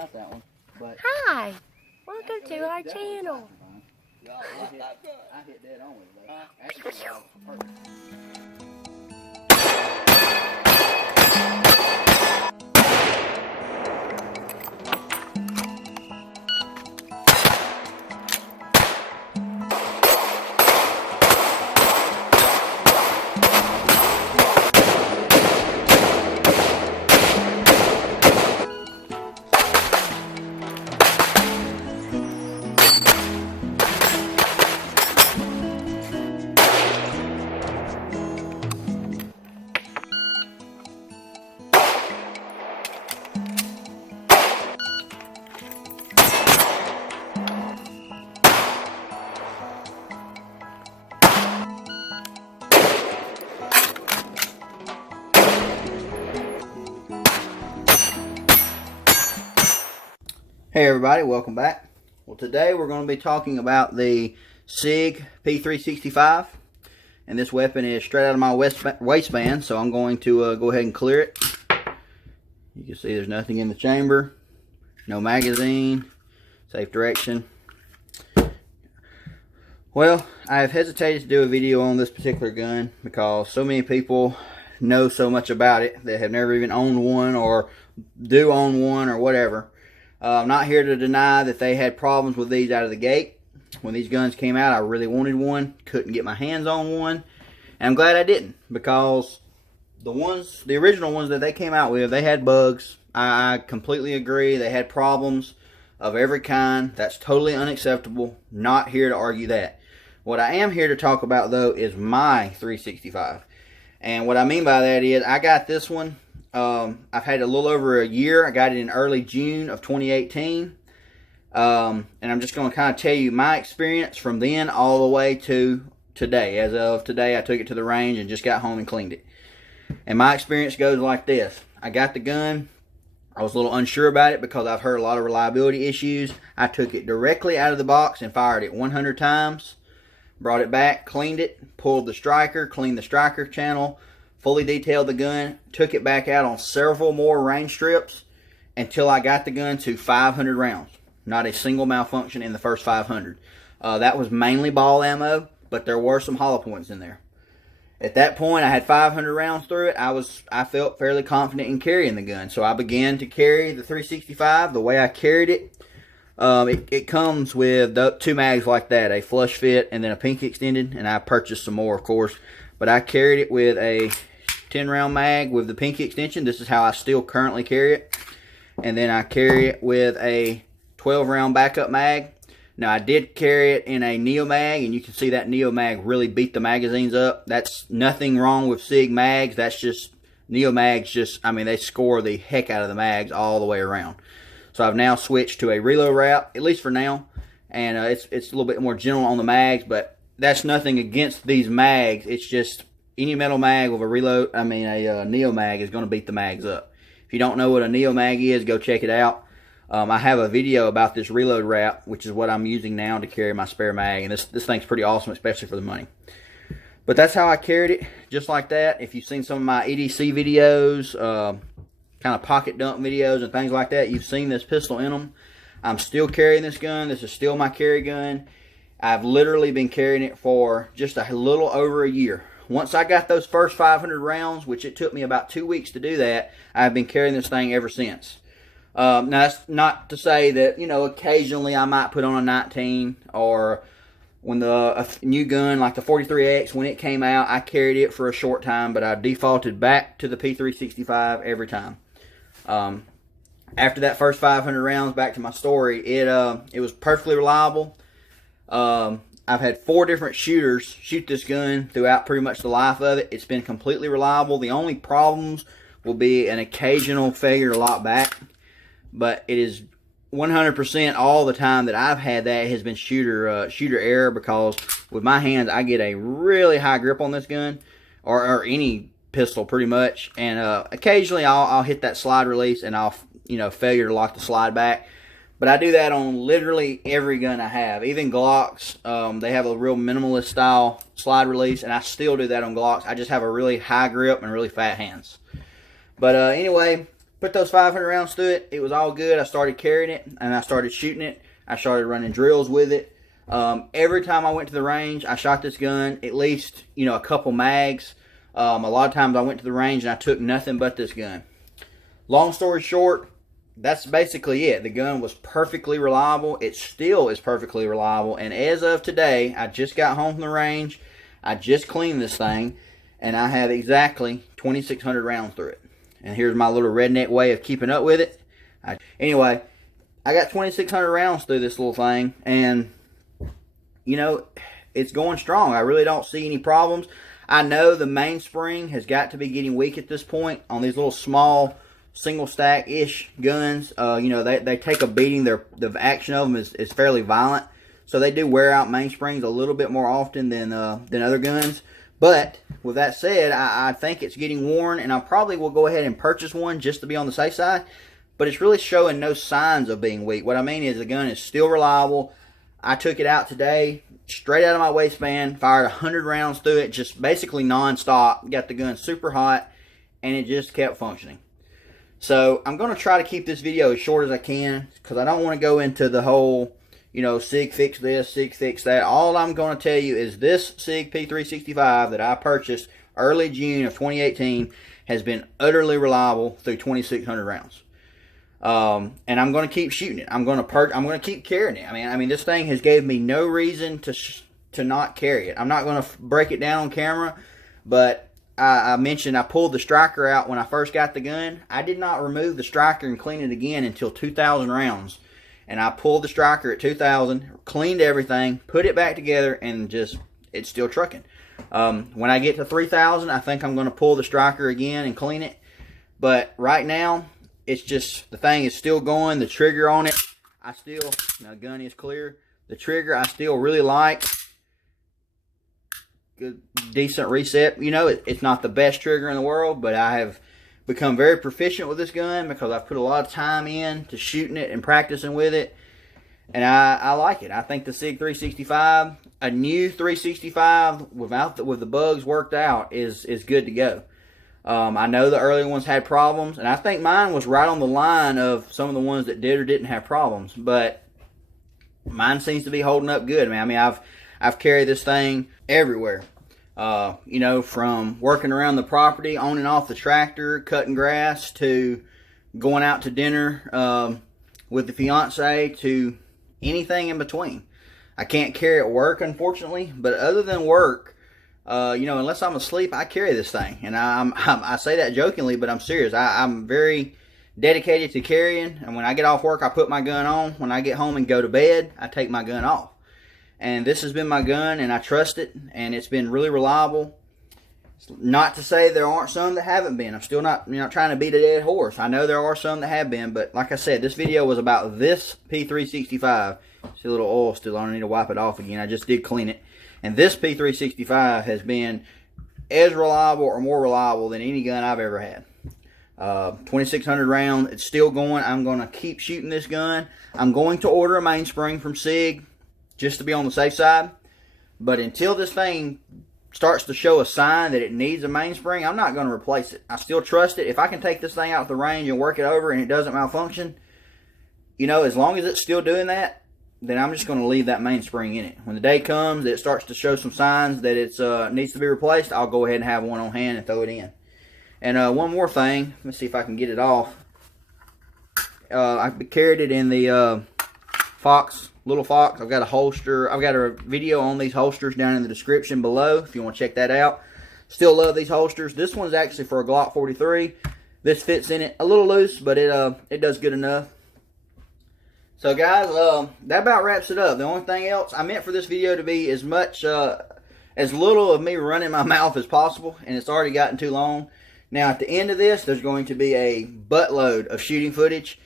Not that one, but Hi, welcome to our channel. I hit dead on with it. Actually, perfect. Hey everybody, welcome back. Well, today we're going to be talking about the SIG P365, and this weapon is straight out of my waistband, so I'm going to go ahead and clear it. You can see there's nothing in the chamber, no magazine, safe direction. Well, I have hesitated to do a video on this particular gun because so many people know so much about it that have never even owned one or do own one or whatever. I'm not here to deny that they had problems with these out of the gate. When these guns came out, I really wanted one. Couldn't get my hands on one. And I'm glad I didn't, because the original ones that they came out with, they had bugs. I completely agree. They had problems of every kind. That's totally unacceptable. Not here to argue that. What I am here to talk about, though, is my 365. And what I mean by that is, I got this one. I've had it a little over a year. I got it in early June of 2018. And I'm just going to kind of tell you my experience from then all the way to today. As of today, I took it to the range and just got home and cleaned it. And my experience goes like this. I got the gun. I was a little unsure about it because I've heard a lot of reliability issues. I took it directly out of the box and fired it 100 times. Brought it back, cleaned it, pulled the striker, cleaned the striker channel, fully detailed the gun, took it back out on several more range strips until I got the gun to 500 rounds. Not a single malfunction in the first 500. That was mainly ball ammo, but there were some hollow points in there. At that point, I had 500 rounds through it. I felt fairly confident in carrying the gun, so I began to carry the 365 the way I carried it. It comes with two mags like that, a flush fit and then a pink extended, and I purchased some more, of course. But I carried it with a 10-round mag with the pinky extension. This is how I still currently carry it. And then I carry it with a 12-round backup mag. Now, I did carry it in a Neo mag, and you can see that Neo mag really beat the magazines up. That's nothing wrong with SIG mags. That's just, Neo mags just, I mean, they score the heck out of the mags all the way around. So I've now switched to a reload wrap, at least for now. And it's a little bit more gentle on the mags, but that's nothing against these mags. It's just any metal mag with a Neo mag is going to beat the mags up. If you don't know what a Neo mag is, go check it out. I have a video about this reload wrap, which is what I'm using now to carry my spare mag. And this thing's pretty awesome, especially for the money. But that's how I carried it, just like that. If you've seen some of my EDC videos, kind of pocket dump videos and things like that, you've seen this pistol in them. I'm still carrying this gun. This is still my carry gun. I've literally been carrying it for just a little over a year. Once I got those first 500 rounds, which it took me about 2 weeks to do that, I've been carrying this thing ever since. Now, that's not to say that, occasionally I might put on a 19, or when a new gun like the 43X, when it came out, I carried it for a short time, but I defaulted back to the P365 every time. After that first 500 rounds, back to my story, it was perfectly reliable. I've had 4 different shooters shoot this gun throughout pretty much the life of it. It's been completely reliable. The only problems will be an occasional failure to lock back, but it is 100% all the time that I've had that has been shooter error, because with my hands I get a really high grip on this gun, or any pistol pretty much, and occasionally I'll hit that slide release and I'll failure to lock the slide back. But I do that on literally every gun I have. Even Glocks, they have a real minimalist style slide release, and I still do that on Glocks. I just have a really high grip and really fat hands. But anyway, Put those 500 rounds through it. It was all good. I started carrying it, and I started shooting it. I started running drills with it. Every time I went to the range, I shot this gun at least, a couple mags. A lot of times I went to the range and I took nothing but this gun. Long story short, that's basically it. The gun was perfectly reliable. It still is perfectly reliable. And as of today, I just got home from the range. I just cleaned this thing, and I have exactly 2,600 rounds through it. And here's my little redneck way of keeping up with it. Anyway, I got 2,600 rounds through this little thing, and it's going strong. I really don't see any problems. I know the mainspring has got to be getting weak at this point on these little small single stack-ish guns. They take a beating. The action of them is fairly violent, so they do wear out mainsprings a little bit more often than other guns. But with that said, I think it's getting worn, and I probably will go ahead and purchase one just to be on the safe side. But it's really showing no signs of being weak. What I mean is the gun is still reliable. I took it out today, straight out of my waistband, fired 100 rounds through it, just basically non-stop. Got the gun super hot, and it just kept functioning. So I'm going to try to keep this video as short as I can, because I don't want to go into the whole, SIG fix this, SIG fix that. All I'm going to tell you is this SIG P365 that I purchased early June of 2018 has been utterly reliable through 2,600 rounds. And I'm going to keep shooting it. I'm going to keep carrying it. I mean, this thing has gave me no reason to not carry it. I'm not going to break it down on camera, but I mentioned I pulled the striker out when I first got the gun. I did not remove the striker and clean it again until 2,000 rounds. And I pulled the striker at 2,000, cleaned everything, put it back together, and it's still trucking. When I get to 3,000, I think I'm going to pull the striker again and clean it. But right now, it's just, the thing is still going. The trigger on it, now the gun is clear. The trigger I still really like. Good, decent reset. It's not the best trigger in the world, but I have become very proficient with this gun because I've put a lot of time in to shooting it and practicing with it, and I like it. I think the SIG 365, a new 365 with the bugs worked out, is good to go. I know the earlier ones had problems, and I think mine was right on the line of some of the ones that did or didn't have problems, but mine seems to be holding up good, man. I mean, I've carried this thing everywhere. From working around the property, on and off the tractor, cutting grass, to going out to dinner with the fiance, to anything in between. I can't carry it at work, unfortunately, but other than work, unless I'm asleep, I carry this thing. And I say that jokingly, but I'm serious. I'm very dedicated to carrying, and when I get off work, I put my gun on. When I get home and go to bed, I take my gun off. And this has been my gun, and I trust it, and it's been really reliable. Not to say there aren't some that haven't been. I'm still not trying to beat a dead horse. I know there are some that have been, but like I said, this video was about this P365. See a little oil still on. I need to wipe it off again. I just did clean it. And this P365 has been as reliable or more reliable than any gun I've ever had. 2,600 rounds. It's still going. I'm going to keep shooting this gun. I'm going to order a mainspring from SIG, just to be on the safe side. But until this thing starts to show a sign that it needs a mainspring, I'm not going to replace it. I still trust it. If I can take this thing out to the range and work it over and it doesn't malfunction, as long as it's still doing that, then I'm just going to leave that mainspring in it. When the day comes that it starts to show some signs that it needs to be replaced, I'll go ahead and have one on hand and throw it in. And one more thing, let's see if I can get it off. I carried it in the Foxx. Little Foxx. I've got a holster. I've got a video on these holsters down in the description below if you want to check that out. Still love these holsters. This one's actually for a Glock 43. This fits in it a little loose, but it does good enough. So guys, that about wraps it up. The only thing else, I meant for this video to be as little of me running my mouth as possible, and it's already gotten too long. Now at the end of this, there's going to be a buttload of shooting footage.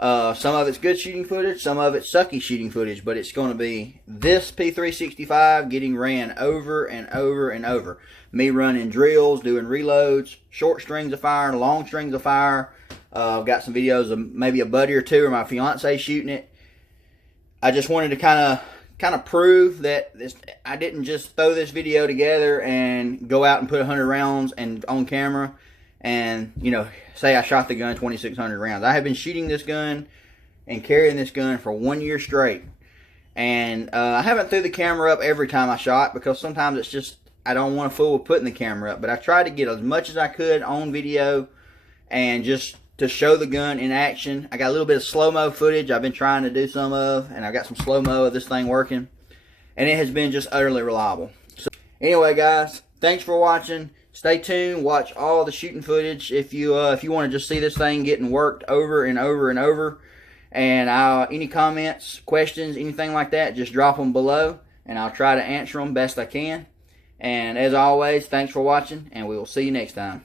Some of it's good shooting footage, some of it's sucky shooting footage, but it's going to be this P365 getting ran over and over and over. Me running drills, doing reloads, short strings of fire, long strings of fire. I've got some videos of maybe a buddy or two or my fiance shooting it. I just wanted to kind of prove that I didn't just throw this video together and go out and put 100 rounds and on camera and, you know, say I shot the gun 2,600 rounds. I have been shooting this gun and carrying this gun for 1 year straight. And I haven't threw the camera up every time I shot, because sometimes it's just, I don't want to fool with putting the camera up. But I tried to get as much as I could on video, and just to show the gun in action. I got a little bit of slow-mo footage I've been trying to do some of, and I got some slow-mo of this thing working. And it has been just utterly reliable. So anyway, guys, thanks for watching. Stay tuned. Watch all the shooting footage if you want to just see this thing getting worked over and over and over. And any comments, questions, anything like that, just drop them below, and I'll try to answer them best I can. And as always, thanks for watching, and we will see you next time.